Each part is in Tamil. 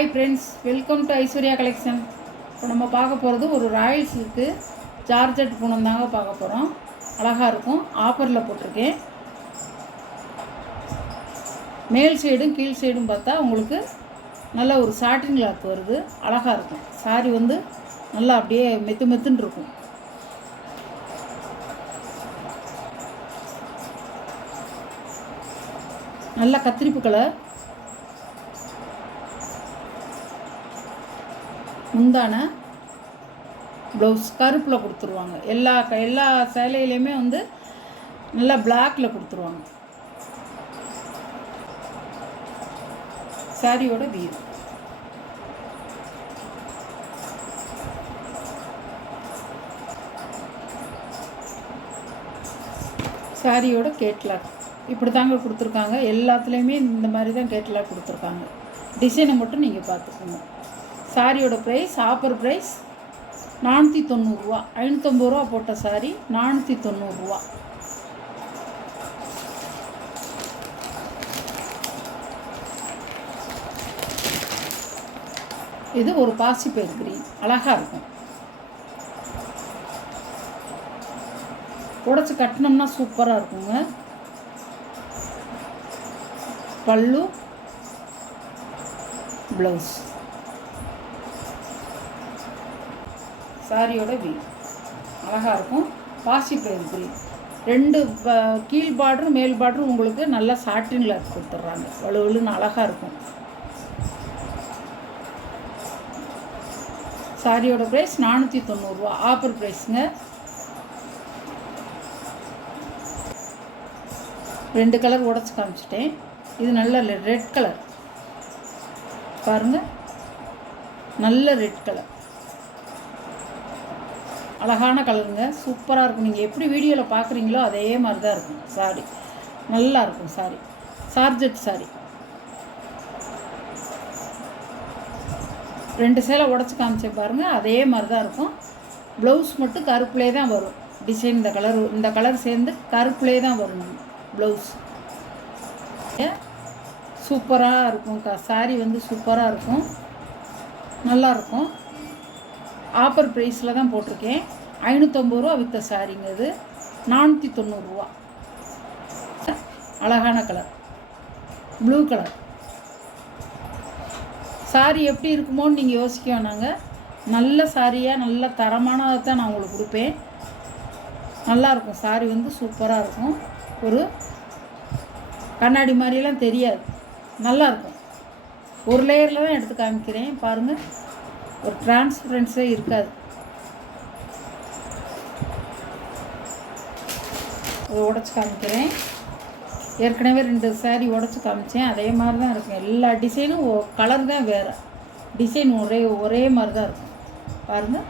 Hi friends, welcome to Aishwarya collection. இப்போ நம்ம பார்க்க போகிறது ஒரு ராயல் சில்க்கு ஜார்ஜெட் பூனம் தாங்க பார்க்க போகிறோம். அழகாக இருக்கும். ஆஃபரில் போட்டிருக்கேன். மேல் சைடும் கீழ் சைடும் பார்த்தா உங்களுக்கு நல்ல ஒரு சாட்டின் கிளாத் வருது. அழகாக இருக்கும். சாரி வந்து நல்லா அப்படியே மெத்துன்னு இருக்கும். நல்ல கத்திரிப்பு கலர். முந்தான ப்ளவுஸ் கருப்பில் கொடுத்துருவாங்க. எல்லா சேலையிலையுமே வந்து நல்லா பிளாக்கில் கொடுத்துருவாங்க. சாரியோட வியூ. சாரியோட கேட்லாக் இப்படி தாங்க கொடுத்துருக்காங்க. எல்லாத்துலேயுமே இந்த மாதிரி தான் கேட்லாக் கொடுத்துருக்காங்க. டிசைனை மட்டும் நீங்கள் பார்த்துக்கோங்க. சாரியோட ப்ரைஸ் ஆஃபர் ப்ரைஸ் 490 ரூபா. 550 ரூபா போட்ட சாரி 490 ரூபா. இது ஒரு பாசிப்பயிர் கிரீன். அழகாக இருக்கும். உடச்சி கட்டினோம்னா சூப்பராக இருக்குங்க. பல்லு ப்ளவுஸ். சாரியோட வியூ அழகாக இருக்கும். பாசிப்பயிர் கிரீன். 2 கீழ் பார்டரும் மேல் பார்டரும் உங்களுக்கு நல்லா சாட்டின் கிளாத் கொடுத்துட்றாங்க. வலுவலுன்னு அழகாக இருக்கும். சாரியோட ப்ரைஸ் 490 ரூபா. ஆஃபர் ப்ரைஸுங்க. 2 கலர் உடச்சி காமிச்சிட்டேன். இது நல்ல ரெட் கலர் பாருங்கள். நல்ல ரெட் கலர், அழகான கலருங்க. சூப்பராக இருக்கும். நீங்கள் எப்படி வீடியோவில் பார்க்குறீங்களோ அதே மாதிரி தான் இருக்கும். சாரி நல்லா இருக்கும். Sorry சார்ஜெட் sorry. 2 சேலை உடச்சி காமிச்சே பாருங்கள். அதே மாதிரி தான் இருக்கும். ப்ளவுஸ் மட்டும் கருப்புலே தான் வரும். டிசைன் இந்த கலர் சேர்ந்து கருப்புலே தான் வரும் ப்ளவுஸ். சூப்பராக இருக்கும். சாரி வந்து சூப்பராக இருக்கும். நல்லாயிருக்கும். ஆஃபர் ப்ரைஸில் தான் போட்டிருக்கேன். 550 ரூபா விற்ற சாரிங்க. இது 490 ரூபா. அழகான கலர் ப்ளூ கலர். சாரி எப்படி இருக்குமோன்னு நீங்கள் யோசிக்க வேணாங்க. நல்ல சாரியாக நல்ல தரமானதை தான் நான் உங்களுக்கு கொடுப்பேன். நல்லாயிருக்கும். சாரி வந்து சூப்பராக இருக்கும். ஒரு கண்ணாடி மாதிரியெல்லாம் தெரியாது. நல்லாயிருக்கும். ஒரு லேயரில் தான் எடுத்து காமிக்கிறேன் பாருங்கள். ஒரு டிரான்ஸ்பரன்ஸே இருக்காது. அதை உடச்சி காமிக்கிறேன். ஏற்கனவே 2 சாரி உடச்சி காமிச்சேன். அதே மாதிரி தான் இருக்கும். எல்லா டிசைனும் கலர் தான் வேறு. டிசைன் ஒரே மாதிரி தான் இருக்கும். பாருங்கள்.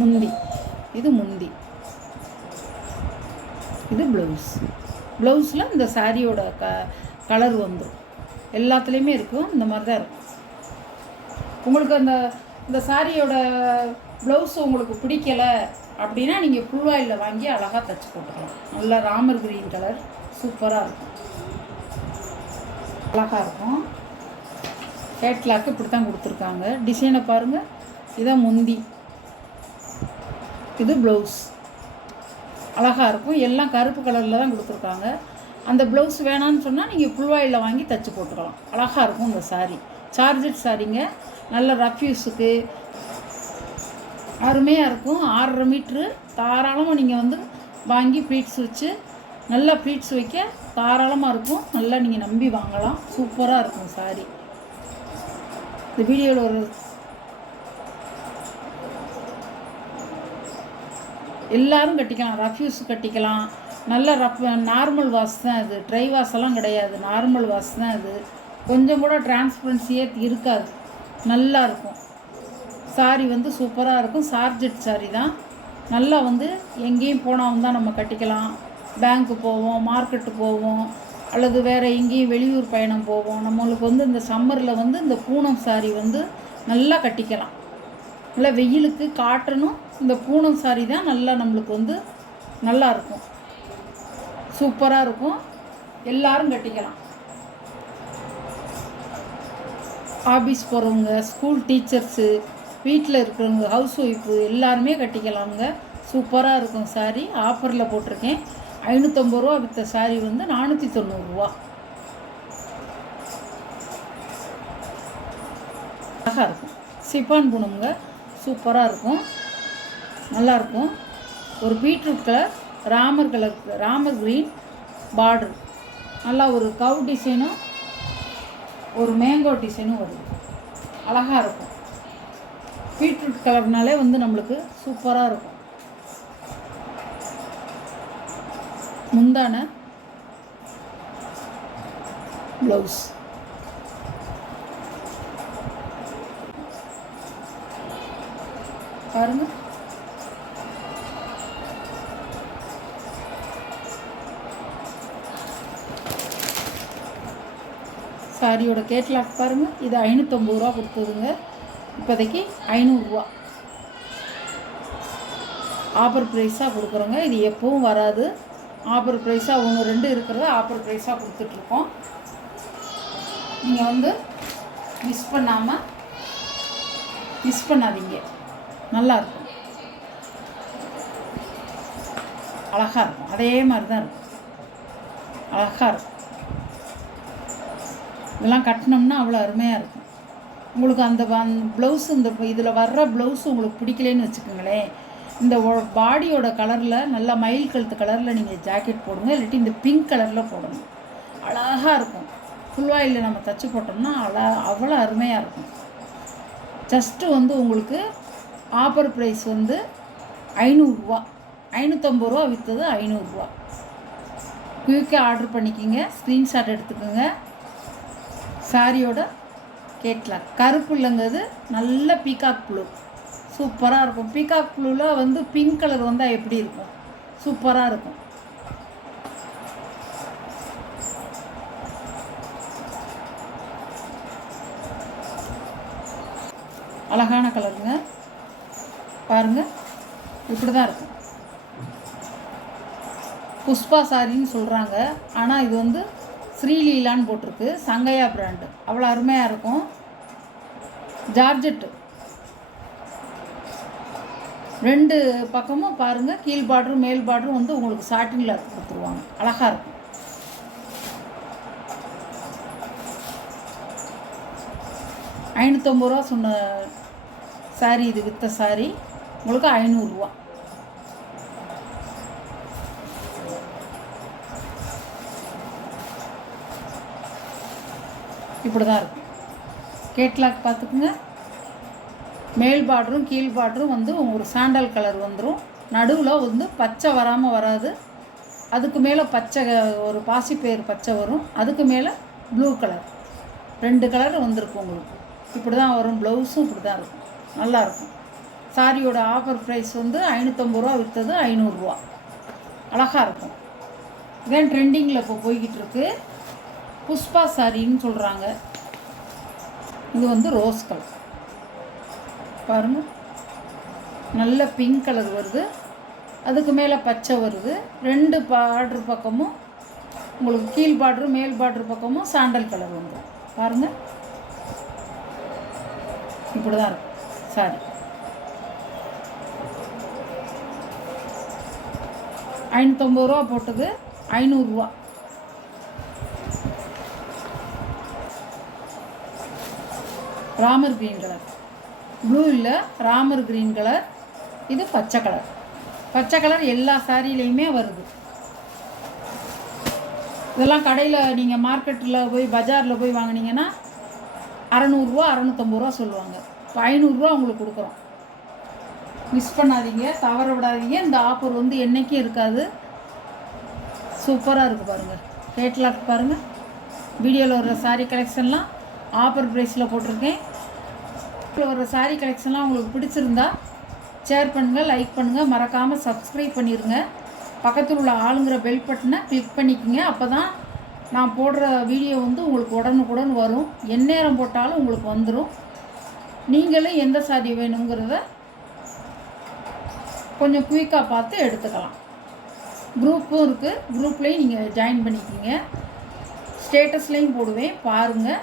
முந்தி. இது முந்தி. இது ப்ளவுஸ். ப்ளவுஸில் இந்த சாரியோட கலர் வந்துடும். எல்லாத்துலேயுமே இருக்கும். இந்த மாதிரி தான் இருக்கும். உங்களுக்கு இந்த சாரியோட ப்ளவுஸ் உங்களுக்கு பிடிக்கலை அப்படின்னா நீங்கள் ஃபுல் ஆயிலில் வாங்கி அழகாக தைச்சி போட்டுக்கலாம். நல்லா ராமர் கிரீன் கலர் சூப்பராக இருக்கும். அழகாக இருக்கும். கேட்லாக்கு இப்படி தான் கொடுத்துருக்காங்க. டிசைனை பாருங்கள். இதான் முந்தி. இது ப்ளவுஸ். அழகாக இருக்கும். எல்லாம் கருப்பு கலரில் தான் கொடுத்துருக்காங்க. அந்த ப்ளவுஸ் வேணான்னு சொன்னால் நீங்கள் ஃபுல் ஆயிலில் வாங்கி தைச்சி போட்டுக்கலாம். அழகாக இருக்கும் இந்த சாரி. சார்ஜெட் சாரிங்க. நல்ல ரஃப் யூஸுக்கு அருமையாக இருக்கும். 6.5 மீட்ரு தாராளமாக நீங்கள் வந்து வாங்கி ப்ளீட்ஸ் வச்சு நல்லா ப்ளீட்ஸ் வைக்க தாராளமாக இருக்கும். நல்லா நீங்கள் நம்பி வாங்கலாம். சூப்பராக இருக்கும் சாரி. இந்த வீடியோவில் ஒரு எல்லோரும் கட்டிக்கலாம். ரஃப் யூஸ் கட்டிக்கலாம். நல்ல நார்மல் வாஷ் தான் இது. ட்ரை வாஷெல்லாம் கிடையாது. நார்மல் வாஷ் தான் இது. கொஞ்சம் கூட டிரான்ஸ்பரன்சியே இருக்காது. நல்லா இருக்கும். சாரி வந்து சூப்பராக இருக்கும். சார்ஜெட் சாரி தான். நல்லா வந்து எங்கேயும் போனால் தான் நம்ம கட்டிக்கலாம். பேங்க்கு போவோம், மார்க்கெட்டு போவோம், அல்லது வேறு எங்கேயும் வெளியூர் பயணம் போவோம். நம்மளுக்கு வந்து இந்த சம்மரில் வந்து இந்த பூனம் சாரி வந்து நல்லா கட்டிக்கலாம். நல்லா வெயிலுக்கு காட்டணும். இந்த பூனம் சாரி தான் நல்லா நம்மளுக்கு வந்து நல்லா இருக்கும். சூப்பராக இருக்கும். எல்லோரும் கட்டிக்கலாம். ஆஃபீஸ் போகிறவங்க, ஸ்கூல் டீச்சர்ஸு, வீட்டில் இருக்கிறவங்க, ஹவுஸ் ஒய்ஃபு எல்லாருமே கட்டிக்கலாமுங்க. சூப்பராக இருக்கும் சாரீ. ஆஃபரில் போட்டிருக்கேன். 550 ரூபா விற்ற சாரீ வந்து 490 ரூபா. அழகாக இருக்கும். சிப்பான் பூனமுங்க. சூப்பராக இருக்கும், நல்லாயிருக்கும். ஒரு beetroot colour, Ramar green border, நல்லா ஒரு கவ் டிசைனும் ஒரு மேங்கோ டிசைனும் வருது. அழகாக இருக்கும். பீட்ரூட் கலர்னாலே வந்து நம்மளுக்கு சூப்பராக இருக்கும். முந்தான ப்ளவுஸ் பாருங்க. சாரியோட கேட்லாக் பாருங்கள். இது 550 ரூபா கொடுத்ததுங்க. இப்போதைக்கு 500 ரூபா ஆஃபர் ப்ரைஸாக கொடுக்குறோங்க. இது எப்பவும் வராது. ஆஃபர் ப்ரைஸாக 1 2 இருக்கிறத ஆஃபர் ப்ரைஸாக கொடுத்துட்ருக்கோம். நீங்கள் வந்து மிஸ் பண்ணாதீங்க. நல்லாயிருக்கும், அழகாக இருக்கும். அதே மாதிரி தான் இருக்கும், அழகாக இருக்கும். இதெல்லாம் கட்டினோம்னா அவ்வளோ அருமையாக இருக்கும். உங்களுக்கு அந்த ப்ளவுஸ், இந்த இதில் வர்ற ப்ளவுஸ் உங்களுக்கு பிடிக்கலன்னு வச்சுக்கோங்களேன், இந்த பாடியோட கலரில் நல்லா மயில் கழுத்து கலரில் நீங்கள் ஜாக்கெட் போடுங்க. இல்லாட்டி இந்த பிங்க் கலரில் போடணும். அழகாக இருக்கும். ஃபுல் ஆயிலில் நம்ம தச்சு போட்டோம்னா அவ்வளோ அருமையாக இருக்கும். ஜஸ்ட்டு வந்து உங்களுக்கு ஆஃபர் ப்ரைஸ் வந்து 500 ரூபா. 550 ரூபா விற்றது 500 ரூபா. குயிக்காக ஆர்டர் பண்ணிக்கிங்க. ஸ்க்ரீன்ஷாட் எடுத்துக்கோங்க. சாரியோட கேட்லாக் கருப்பு இல்லைங்கிறது நல்ல பீகாக் ப்ளூ, சூப்பராக இருக்கும். பீகாக் ப்ளூவில் வந்து பிங்க் கலர் வந்தால் எப்படி இருக்கும்? சூப்பராக இருக்கும். அழகான கலருங்க. பாருங்கள், இப்படி தான் இருக்கும். புஷ்பா சாரின்னு சொல்கிறாங்க, ஆனால் இது வந்து ஸ்ரீலீலான்னு போட்டிருக்கு. சங்கையா பிராண்டு. அவ்வளோ அருமையாக இருக்கும். ஜார்ஜெட்டு 2 பக்கமும் பாருங்கள். கீழ் பார்டரும் மேல் பார்டரும் வந்து உங்களுக்கு சாட்டினில் கொடுத்துருவாங்க. அழகாக இருக்கும். ₹550 சொன்ன சாரீ இது. விற்ற சாரீ உங்களுக்கு 500 ரூபா. இப்படி தான் இருக்கும். கேட்லாக் பார்த்துக்குங்க. மேல் பார்டரும் கீழ் பார்டரும் வந்து ஒரு சாண்டல் கலர் வந்துடும். நடுவில் வந்து பச்சை வராமல் வராது. அதுக்கு மேலே பச்சை, ஒரு பாசிப்பயிறு பச்சை வரும். அதுக்கு மேலே ப்ளூ கலர், 2 கலர் வந்திருக்கும் உங்களுக்கு. இப்படி தான் வரும். ப்ளவுஸும் இப்படி தான் இருக்கும். நல்லாயிருக்கும். சாரியோட ஆஃபர் ப்ரைஸ் வந்து 550 ரூபா விற்றது 500 ரூபா. அழகாக இருக்கும். இதான் ட்ரெண்டிங்கில் இப்போ போய்கிட்டு இருக்கு. புஷ்பா சாரின்னு சொல்கிறாங்க. இது வந்து ரோஸ் கலர் பாருங்கள். நல்ல பிங்க் கலர் வருது. அதுக்கு மேலே பச்சை வருது. 2 பார்டர் பக்கமும் உங்களுக்கு கீழ் பார்டரும் மேல் பார்டர் பக்கமும் சாண்டல் கலர் வந்துடும். பாருங்கள், இப்படி தான் இருக்கும் சாரி. 550 ரூபா போட்டது 500 ரூபா. ராமர் க்ரீன் கலர், ப்ளூ இல்லை, ராமர் க்ரீன் கலர். இது பச்சை கலர். பச்சை கலர் எல்லா சாரிலையுமே வருது. இதெல்லாம் கடையில் நீங்கள் மார்க்கெட்டில் போய் பஜாரில் போய் வாங்கினீங்கன்னா 600 ரூபா 650 ரூபா சொல்லுவாங்க. இப்போ 500 ரூபா உங்களுக்கு கொடுக்குறோம். மிஸ் பண்ணாதீங்க, தவற விடாதீங்க. இந்த ஆஃபர் வந்து என்றைக்கும் இருக்காது. சூப்பராக இருக்குது பாருங்கள். கேட்லாக் பாருங்கள். வீடியோவில் வர்ற சாரீ கலெக்ஷன்லாம் ஆஃபர் ப்ரைஸில் போட்டிருக்கேன். வர்ற சாரீ கலெக்ஷன்லாம் உங்களுக்கு பிடிச்சிருந்தா ஷேர் பண்ணுங்கள், லைக் பண்ணுங்கள், மறக்காமல் சப்ஸ்கிரைப் பண்ணிடுங்க. பக்கத்தில் உள்ள ஆளுங்கிற பெல் பட்டனை கிளிக் பண்ணிக்கோங்க. அப்போ தான் நான் போடுற வீடியோ வந்து உங்களுக்கு உடனுக்குடன் வரும். எந்நேரம் போட்டாலும் உங்களுக்கு வந்துடும். நீங்களும் எந்த சாரி வேணுங்கிறத கொஞ்சம் குயிக்காக பார்த்து எடுத்துக்கலாம். குரூப்பும் இருக்குது. குரூப்லேயும் நீங்கள் ஜாயின் பண்ணிக்கிங்க. ஸ்டேட்டஸ்லேயும் போடுவேன், பாருங்கள்.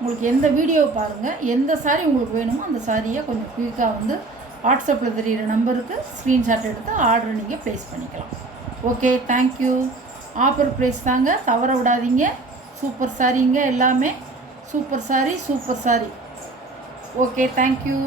உங்களுக்கு எந்த வீடியோ பாருங்கள், எந்த சாரீ உங்களுக்கு வேணுமோ அந்த சாரியை கொஞ்சம் குயிக்காக வந்து வாட்ஸ்அப்பில் தெரிகிற நம்பருக்கு ஸ்க்ரீன்ஷாட் எடுத்து ஆர்டர் நீங்கள் ப்ளேஸ் பண்ணிக்கலாம். Okay, thank you. ஆஃபர் ப்ரைஸ் தாங்க, தவற விடாதீங்க. சூப்பர் சாரீங்க, எல்லாமே சூப்பர் சாரீ. Okay, thank you.